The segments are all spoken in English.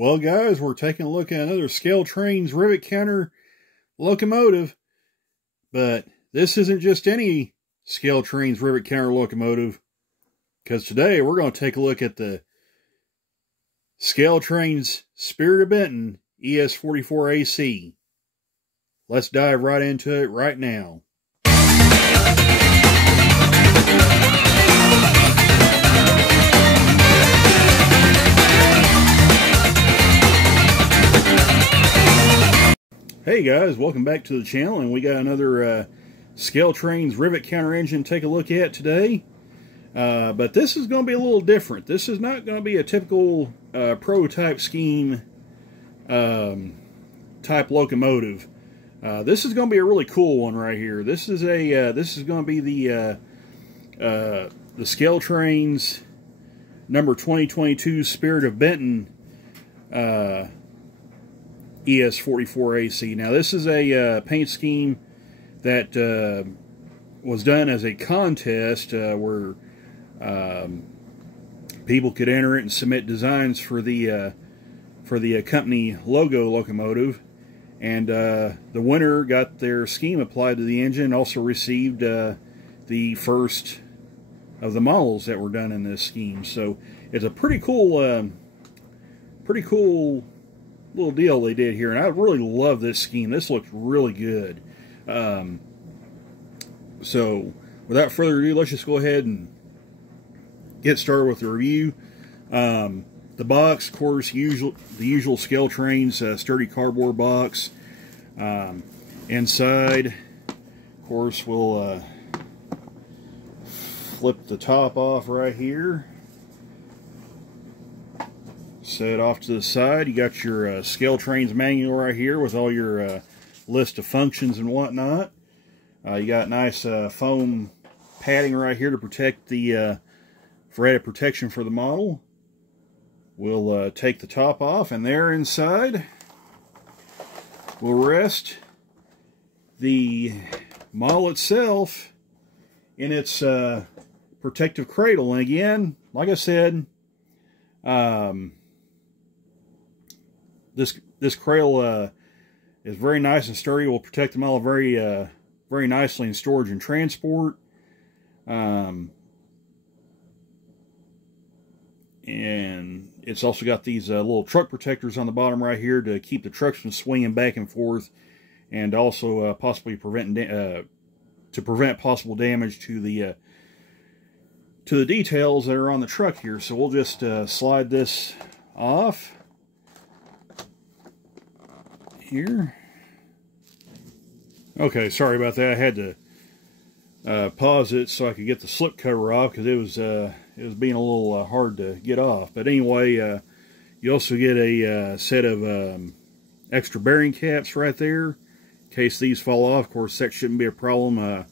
Well, guys, we're taking a look at another Scaletrains rivet counter locomotive, but this isn't just any Scaletrains rivet counter locomotive, because today we're going to take a look at the Scaletrains Spirit of Benton ES44AC. Let's dive right into it right now. Hey guys, welcome back to the channel, and we got another Scaletrains rivet counter engine to take a look at today. But this is going to be a little different. This is not going to be a typical prototype scheme type locomotive. This is going to be a really cool one right here. This is going to be the Scaletrains number 2022 Spirit of Benton ES44AC. Now, this is a paint scheme that was done as a contest where people could enter it and submit designs for the company logo locomotive, and the winner got their scheme applied to the engine and also received the first of the models that were done in this scheme. So it's a pretty cool little deal they did here, and I really love this scheme. This looks really good. So without further ado, let's just go ahead and get started with the review. The box, of course, the usual Scaletrains sturdy cardboard box. Inside, of course, we'll flip the top off right here. Set it off to the side. You got your Scaletrains manual right here with all your list of functions and whatnot. You got nice foam padding right here to protect the for added protection for the model. We'll take the top off, and there inside will rest the model itself in its protective cradle. And again, like I said, this cradle is very nice and sturdy. Will protect the model very nicely in storage and transport. And it's also got these little truck protectors on the bottom right here to keep the trucks from swinging back and forth, and also possibly prevent possible damage to the details that are on the truck here. So we'll just slide this off here. Okay, sorry about that. I had to pause it so I could get the slip cover off, because it was being a little hard to get off. But anyway, you also get a set of extra bearing caps right there in case these fall off. Of course, that shouldn't be a problem.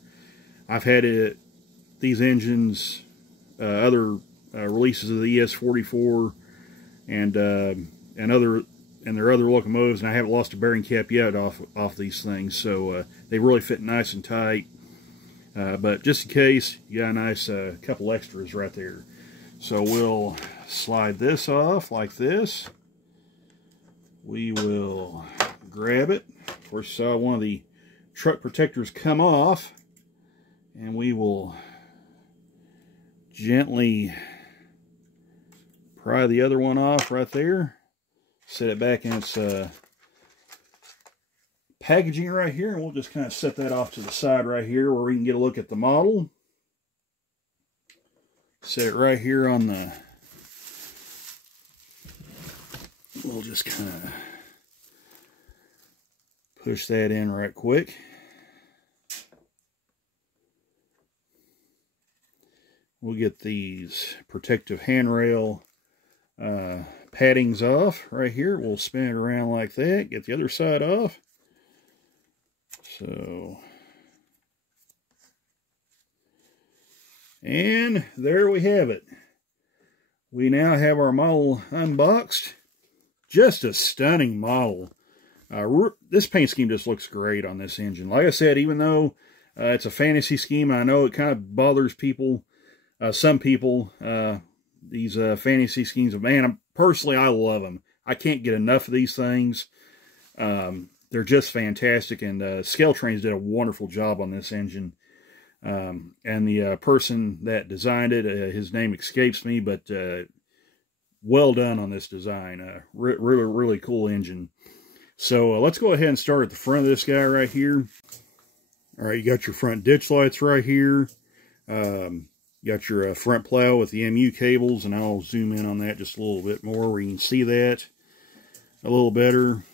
I've had these engines, other releases of the ES44 and their other locomotives, and I haven't lost a bearing cap yet off these things. So they really fit nice and tight. But just in case, you got a nice couple extras right there. So we'll slide this off like this. We will grab it. Of course, you saw one of the truck protectors come off, and we will gently pry the other one off right there. Set it back in its packaging right here, and we'll just kind of set that off to the side right here where we can get a look at the model. Set it right here on the, we'll just kind of push that in right quick. We'll get these protective handrail paddings off right here. We'll spin it around like that, get the other side off. So, and there we have it. We now have our model unboxed. Just a stunning model. This paint scheme just looks great on this engine. Like I said, even though it's a fantasy scheme, I know it kind of bothers people, some people, these fantasy schemes. But man, personally, I love them. I can't get enough of these things. They're just fantastic, and Scaletrains did a wonderful job on this engine. And the person that designed it, his name escapes me, but well done on this design. Really cool engine. So let's go ahead and start at the front of this guy right here. All right, you got your front ditch lights right here. You got your front plow with the MU cables, and I'll zoom in on that just a little bit more where you can see that a little better.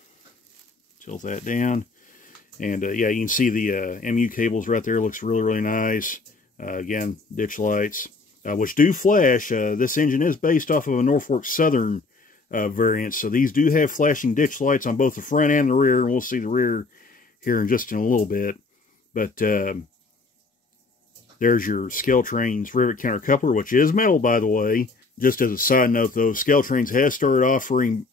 Tilt that down. And yeah, you can see the MU cables right there. Looks really nice. Again, ditch lights, which do flash. This engine is based off of a Norfolk Southern variant, so these do have flashing ditch lights on both the front and the rear, and we'll see the rear here in just a little bit. But there's your Scaletrains rivet countercoupler, which is metal, by the way. Just as a side note, though, Scaletrains has started offering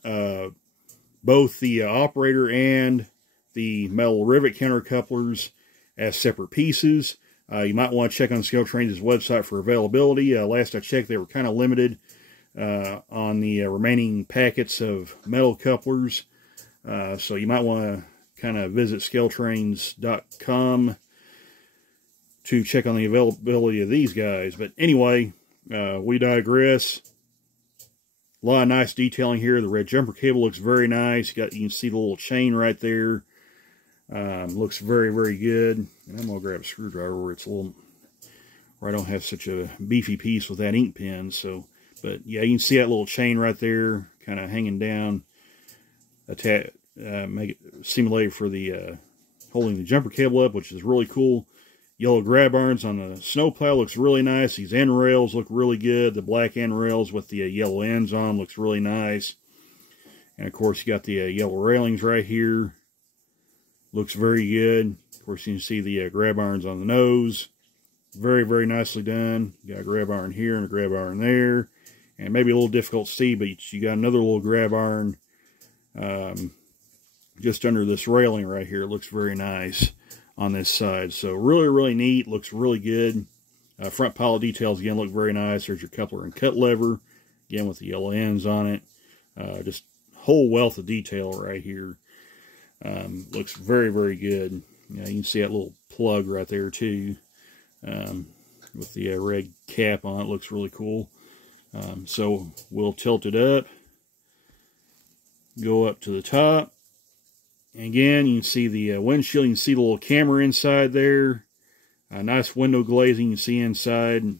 both the operator and the metal rivet countercouplers as separate pieces. You might want to check on Scaletrains' website for availability. Last I checked, they were kind of limited on the remaining packets of metal couplers. So you might want to kind of visit Scaletrains.com to check on the availability of these guys. But anyway, we digress. A lot of nice detailing here. The red jumper cable looks very nice. You can see the little chain right there. Looks very good. And I'm going to grab a screwdriver where it's a little, where I don't have such a beefy piece with that ink pen. So, but yeah, you can see that little chain right there, kind of hanging down, make it simulated for the holding the jumper cable up, which is really cool. Yellow grab irons on the snowplow looks really nice. These end rails look really good. The black end rails with the yellow ends on looks really nice. And of course, you got the yellow railings right here. Looks very good. Of course, you can see the grab irons on the nose. Very nicely done. You got a grab iron here and a grab iron there. And maybe a little difficult to see, but you got another little grab iron just under this railing right here. It looks very nice on this side. So really neat. Looks really good. Front pile details again look very nice. There's your coupler and cut lever, again with the yellow ends on it. Just whole wealth of detail right here. Looks very good. You can see that little plug right there too, with the red cap on it. Looks really cool. So we'll tilt it up, go up to the top. And again, you can see the windshield. You can see the little camera inside there. Nice window glazing you can see inside.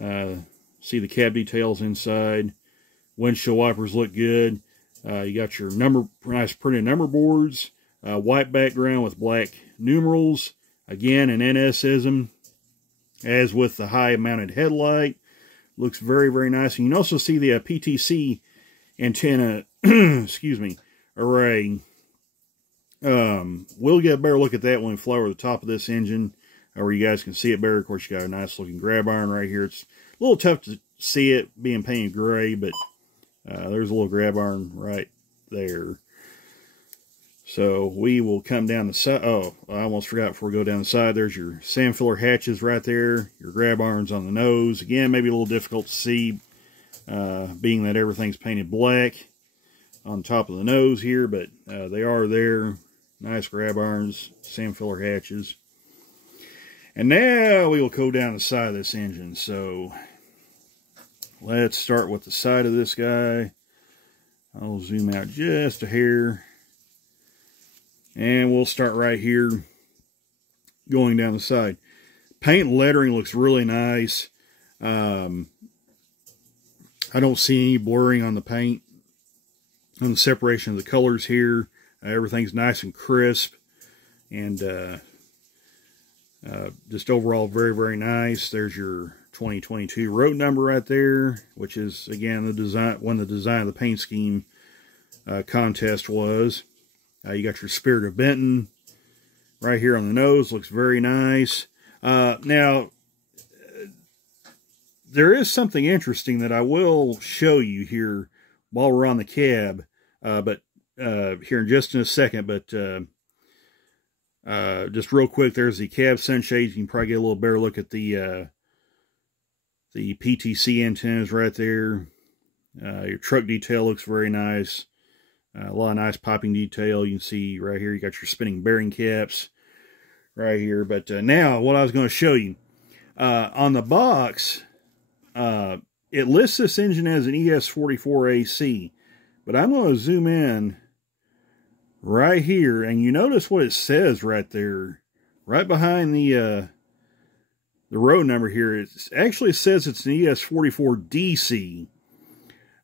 See the cab details inside. Windshield wipers look good. You got your nice printed number boards. White background with black numerals. Again, an NSism, as with the high mounted headlight. Looks very nice. And you can also see the PTC antenna, excuse me, array. We'll get a better look at that when we fly over the top of this engine, where you guys can see it better. Of course, you got a nice looking grab iron right here. It's a little tough to see it being painted gray, but there's a little grab iron right there. So we will come down the side. Oh, I almost forgot before we go down the side. There's your sand filler hatches right there. Your grab irons on the nose. Again, maybe a little difficult to see, being that everything's painted black on top of the nose here, but they are there. Nice grab irons, sand filler hatches. And now we will go down the side of this engine. So let's start with the side of this guy. I'll zoom out just a hair. And we'll start right here, going down the side. Paint and lettering looks really nice. I don't see any blurring on the paint, on the separation of the colors here. Everything's nice and crisp, and just overall very nice. There's your 2022 road number right there, which is again the design, when the design of the paint scheme contest was. You got your Spirit of Benton right here on the nose. Looks very nice. Now, there is something interesting that I will show you here while we're on the cab, but here in just in a second. But just real quick, there's the cab sunshades. You can probably get a little better look at the PTC antennas right there. Your truck detail looks very nice. A lot of nice piping detail. You can see right here, you got your spinning bearing caps right here. But now, what I was going to show you. On the box, it lists this engine as an ES44AC. But I'm going to zoom in right here, and you notice what it says right there. Right behind the road number here, it actually says it's an ES44DC.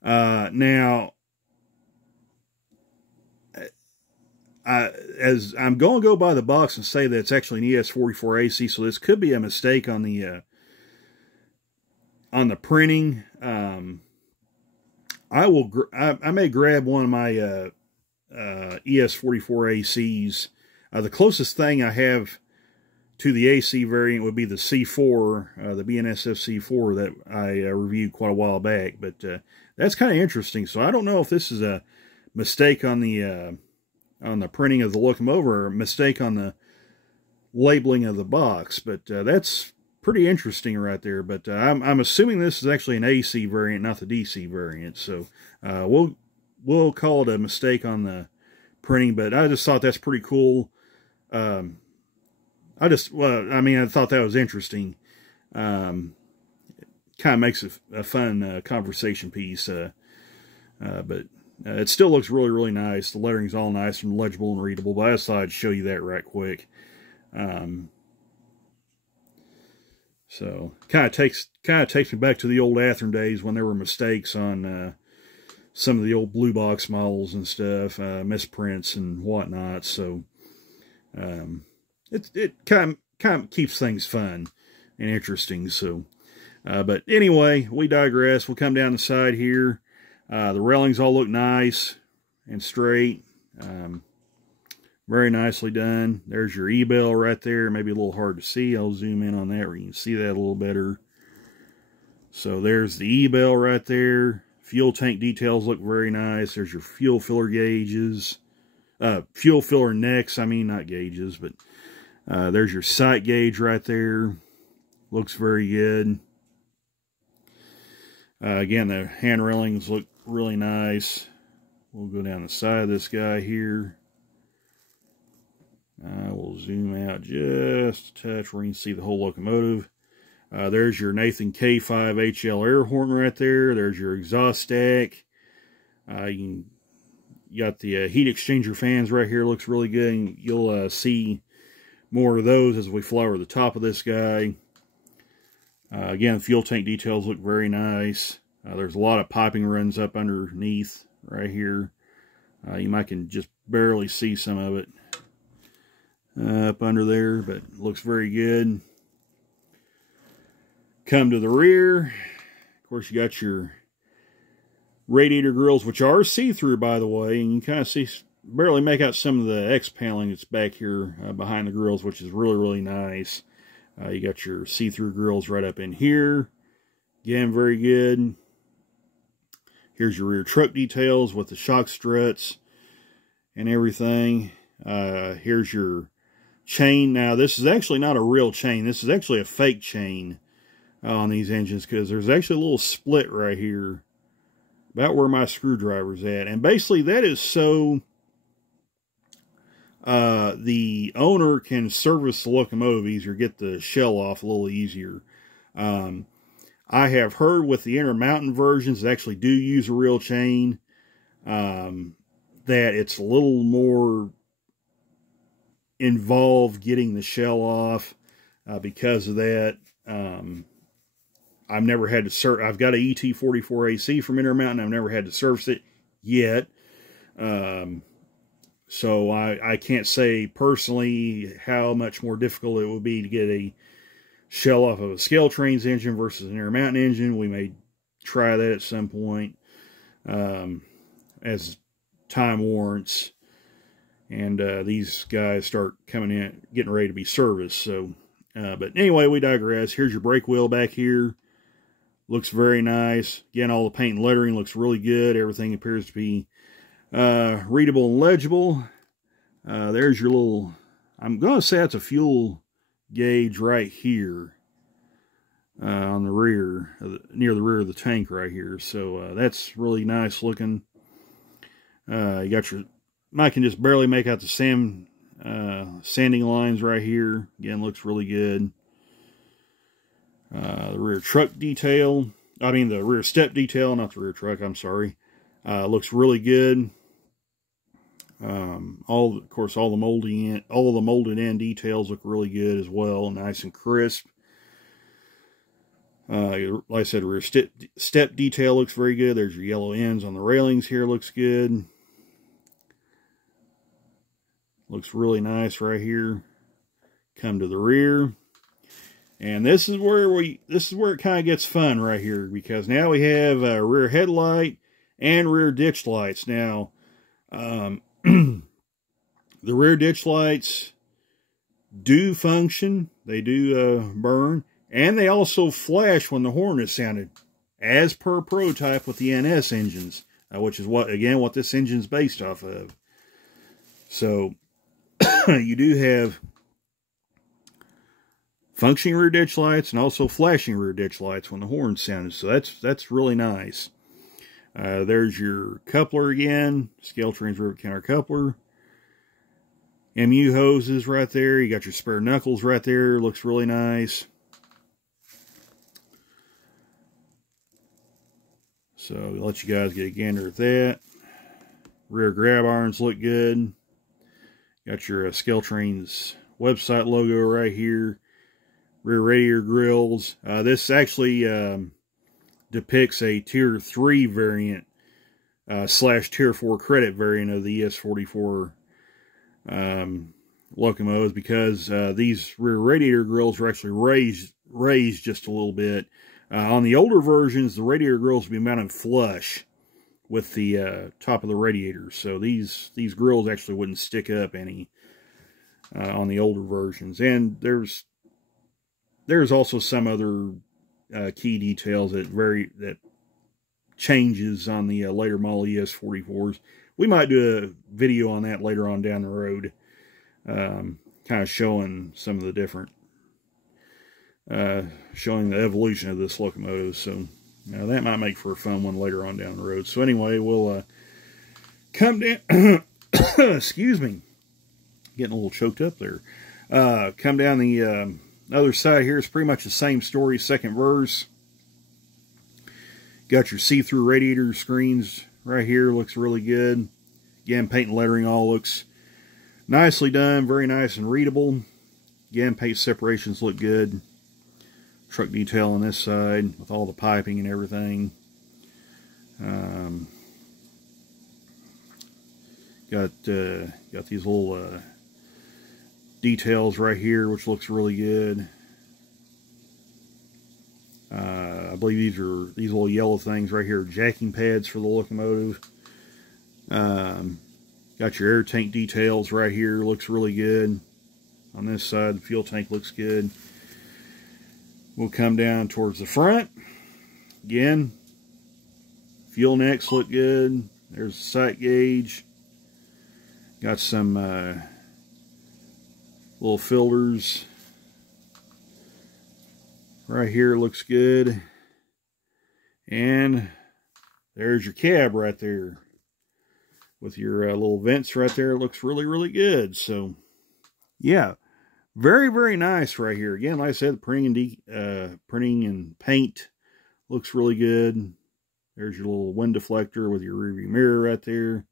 Now, as I'm going to go by the box and say that it's actually an ES44AC, so this could be a mistake on the printing. I may grab one of my ES44ACs. The closest thing I have to the AC variant would be the C4, the BNSF C4 that I reviewed quite a while back. But that's kind of interesting. So I don't know if this is a mistake on the printing of the locomotive or a mistake on the labeling of the box. But that's pretty interesting right there. But I'm assuming this is actually an AC variant, not the DC variant. So we'll call it a mistake on the printing. But I just thought that's pretty cool. I thought that was interesting. Kind of makes a fun conversation piece. But it still looks really, really nice. The lettering's all nice and legible and readable. But I just thought I'd show you that right quick. So kind of takes me back to the old Athearn days when there were mistakes on some of the old blue box models and stuff, misprints and whatnot. So it kind of keeps things fun and interesting. So, but anyway, we digress. We'll come down the side here. The railings all look nice and straight. Very nicely done. There's your E-bell right there. Maybe a little hard to see. I'll zoom in on that where you can see that a little better. So there's the E-bell right there. Fuel tank details look very nice. There's your fuel filler gauges. Fuel filler necks, I mean, not gauges, but there's your sight gauge right there. Looks very good. Again, the hand railings look really nice. We'll go down the side of this guy here. We'll zoom out just a touch where you can see the whole locomotive. There's your Nathan K5HL air horn right there. There's your exhaust stack. You got the heat exchanger fans right here. Looks really good. And you'll see more of those as we fly over the top of this guy. Again, fuel tank details look very nice. There's a lot of piping runs up underneath right here. You might can just barely see some of it up under there, but it looks very good. Come to the rear. Of course, you got your radiator grills, which are see-through, by the way, and you can kind of see, barely make out some of the X paneling that's back here behind the grills, which is really, really nice. You got your see-through grills right up in here. Again, very good. Here's your rear truck details with the shock struts and everything. Here's your chain. Now, this is actually not a real chain. This is actually a fake chain on these engines, because there's actually a little split right here about where my screwdriver's at. And basically, that is so the owner can service the locomotive easier, get the shell off a little easier. I have heard with the Intermountain versions that actually do use a real chain, that it's a little more involved getting the shell off because of that. I've never had to I've got a ET44AC from Intermountain. I've never had to service it yet. So I can't say personally how much more difficult it would be to get a shell off of a Scaletrains engine versus an Intermountain engine. We may try that at some point as time warrants. And these guys start coming in, getting ready to be serviced. So, but anyway, we digress. Here's your brake wheel back here. Looks very nice. Again, all the paint and lettering looks really good. Everything appears to be readable and legible. There's your little, I'm going to say that's a fuel gauge right here. on the rear, near the rear of the tank right here. So that's really nice looking. You got your, I can just barely make out the sanding lines right here. Again, looks really good. The rear truck detail, I mean the rear step detail, not the rear truck, I'm sorry. Looks really good. Of course, all the molded in details look really good as well, nice and crisp. Like I said, rear step detail looks very good. There's your yellow ends on the railings here, looks good. Looks really nice right here. Come to the rear. And this is where it kind of gets fun right here, because now we have rear headlight and rear ditch lights. Now, the rear ditch lights do function. They do burn. And they also flash when the horn is sounded, as per prototype with the NS engines, which is what this engine's based off of. So, you do have functioning rear ditch lights and also flashing rear ditch lights when the horn's sounded. So that's really nice. There's your coupler again, Scaletrains Rivet counter coupler. MU hoses right there. You got your spare knuckles right there. Looks really nice. So I'll let you guys get a gander at that. Rear grab irons look good. Got your Scaletrains website logo right here. Rear radiator grills. This actually depicts a Tier 3 variant / Tier 4 credit variant of the ES44 locomotives, because these rear radiator grills are actually raised just a little bit. On the older versions, the radiator grills will be mounted flush with the top of the radiator, so these grills actually wouldn't stick up any on the older versions. And there's also some other key details that changes on the later model ES44s. We might do a video on that later on down the road, kind of showing some of the different, showing the evolution of this locomotive. So that might make for a fun one later on down the road. So anyway, we'll come down, excuse me, getting a little choked up there. Come down the other side here. Is pretty much the same story, second verse. Got your see-through radiator screens right here, looks really good. Again, paint and lettering all looks nicely done, very nice and readable. Again, paint separations look good. Truck detail on this side with all the piping and everything. Got these little details right here, which looks really good. I believe these little yellow things right here are jacking pads for the locomotive. Got your air tank details right here, looks really good. On this side, the fuel tank looks good. We'll come down towards the front. Again, fuel necks look good. There's the sight gauge. Got some little filters right here, looks good. And there's your cab right there with your little vents right there. It looks really, really good. So yeah, very, very nice right here. Again, like I said, printing and paint looks really good. There's your little wind deflector with your rearview mirror right there.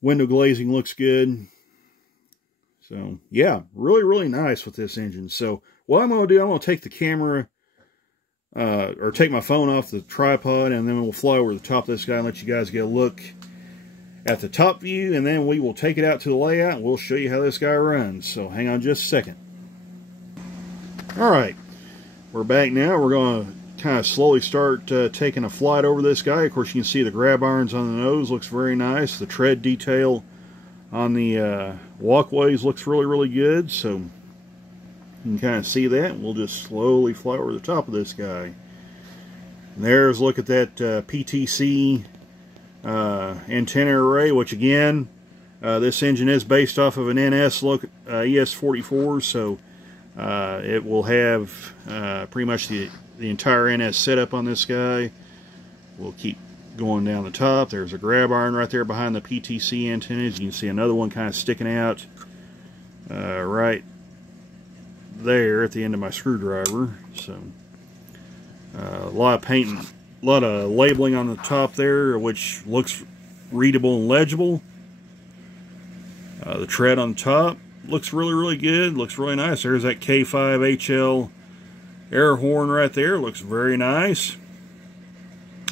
Window glazing looks good. So yeah, really, really nice with this engine. So what I'm going to do, I'm going to take the camera, or take my phone off the tripod, and then we'll fly over the top of this guy and let you guys get a look at the top view, and then we will take it out to the layout and we'll show you how this guy runs. So hang on just a second. Alright, we're back now. We're going to kind of slowly start taking a flight over this guy. Of course, you can see the grab irons on the nose, looks very nice. The tread detail on the walkways looks really, really good. So you can kind of see that. We'll just slowly fly over the top of this guy. And there's a look at that PTC antenna array, which again, this engine is based off of an NS ES44, so It will have pretty much the entire NS setup on this guy. We'll keep going down the top. There's a grab iron right there behind the PTC antennas. You can see another one kind of sticking out right there at the end of my screwdriver. So a lot of painting, a lot of labeling on the top there, which looks readable and legible. The tread on the top looks really good. Looks really nice. There's that K5HL air horn right there. Looks very nice.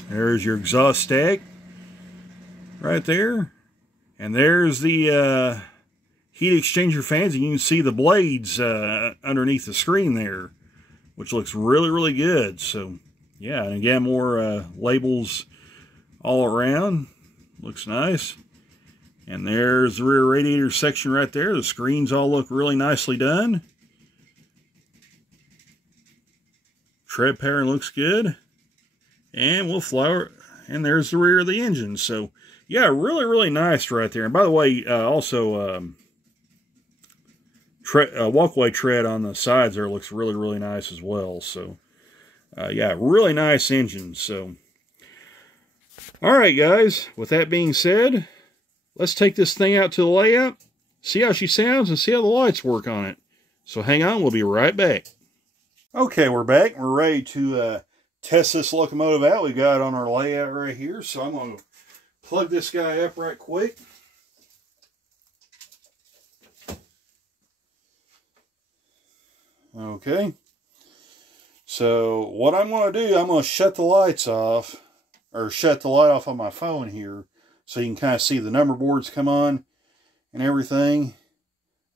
There's your exhaust stack right there. And there's the heat exchanger fans. And you can see the blades underneath the screen there, which looks really good. So yeah, and again, more labels all around. Looks nice. And there's the rear radiator section right there. The screens all look really nicely done. Tread pattern looks good. And we'll fly, and there's the rear of the engine. So yeah, really nice right there. And by the way, also walkway tread on the sides there looks really nice as well. So yeah, really nice engine. So all right, guys, with that being said, let's take this thing out to the layout, see how she sounds, and see how the lights work on it. So hang on, we'll be right back. Okay, we're back. We're ready to test this locomotive out. We got it on our layout right here. So I'm going to plug this guy up right quick. Okay. So what I'm going to do, I'm going to shut the lights off, or shut the light off on my phone here, so you can kind of see the number boards come on and everything.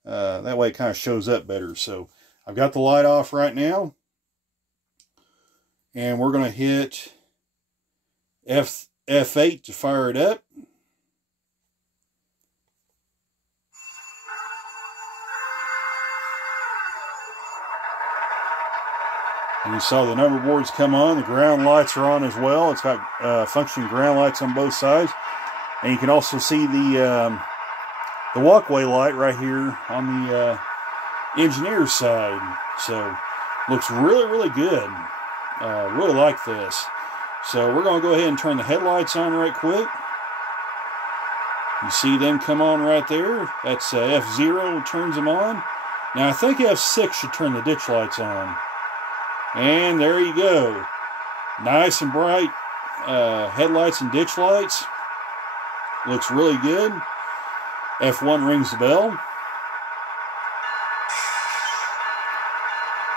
That way it kind of shows up better. So I've got the light off right now. And we're going to hit F8 to fire it up. And you saw the number boards come on. The ground lights are on as well. It's got functioning ground lights on both sides. And you can also see the walkway light right here on the engineer's side. So looks really good. Really like this. So we're going to go ahead and turn the headlights on right quick. You see them come on right there. That's F0 turns them on. Now I think F6 should turn the ditch lights on. And there you go. Nice and bright headlights and ditch lights. Looks really good. F1 rings the bell.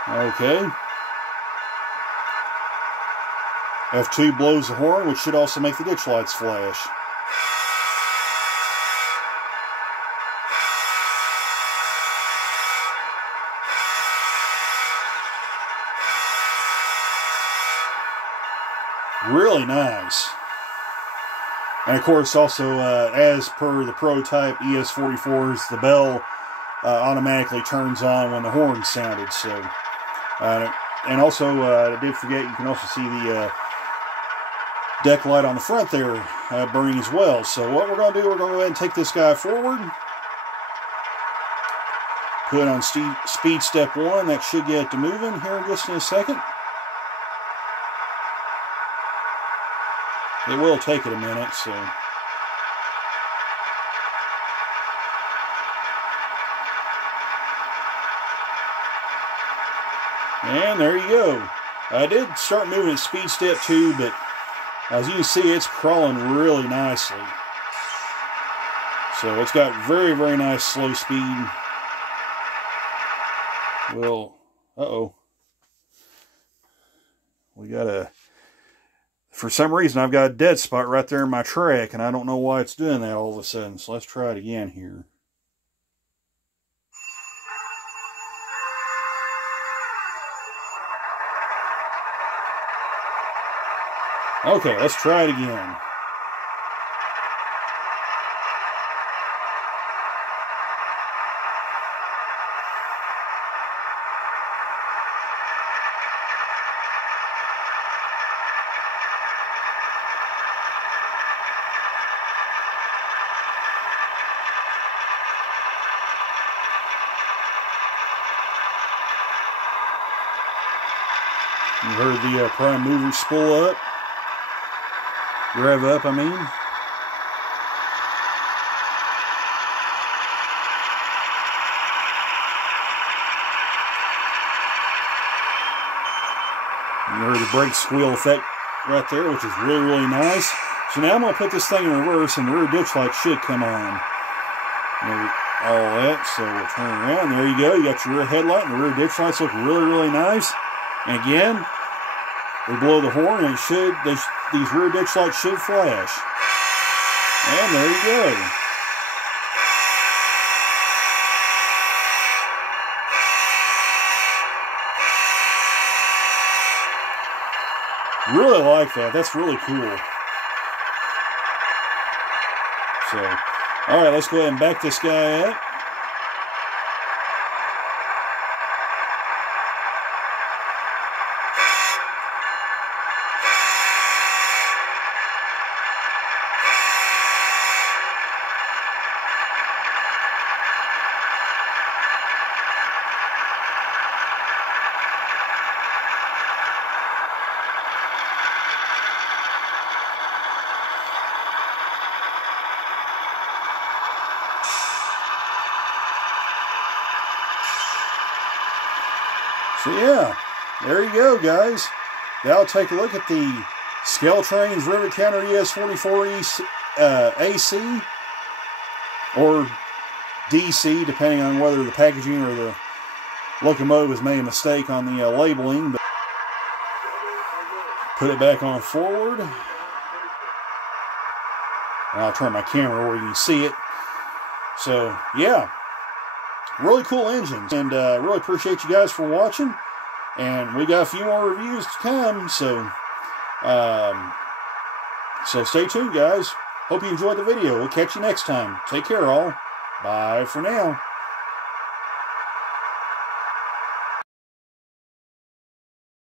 Okay. F2 blows the horn, which should also make the ditch lights flash. Really nice. And of course, also, as per the prototype ES44s, the bell automatically turns on when the horn sounded. So, and also, I did forget, you can also see the deck light on the front there burning as well. So what we're going to do, we're going to go ahead and take this guy forward. Put it on speed step 1. That should get it to moving here in a second. It will take it a minute, so. And there you go. I did start moving at speed step 2, but as you can see, it's crawling really nicely. So it's got very nice slow speed. Well, we got a, for some reason I've got a dead spot right there in my track, and I don't know why it's doing that all of a sudden. So let's try it again here. Okay, let's try it again. You heard the prime mover spool up. Rev up, I mean. You heard the brake squeal effect right there, which is really, really nice. So now I'm going to put this thing in reverse, and the rear ditch light should come on. Maybe all that, so we'll turn around. There you go. You got your rear headlight, and the rear ditch lights look really, really nice. And again, we blow the horn, and it should, these rear ditch lights should flash. And there you go. Really like that. That's really cool. So, all right, let's go ahead and back this guy up. So yeah, there you go, guys. Now take a look at the Scaletrains Rivet Counter ES44AC or DC, depending on whether the packaging or the locomotive has made a mistake on the labeling. But put it back on forward. And I'll turn my camera where you can see it. So yeah. Really cool engines, and really appreciate you guys for watching. And we got a few more reviews to come, so stay tuned, guys. Hope you enjoyed the video. We'll catch you next time. Take care, all. Bye for now.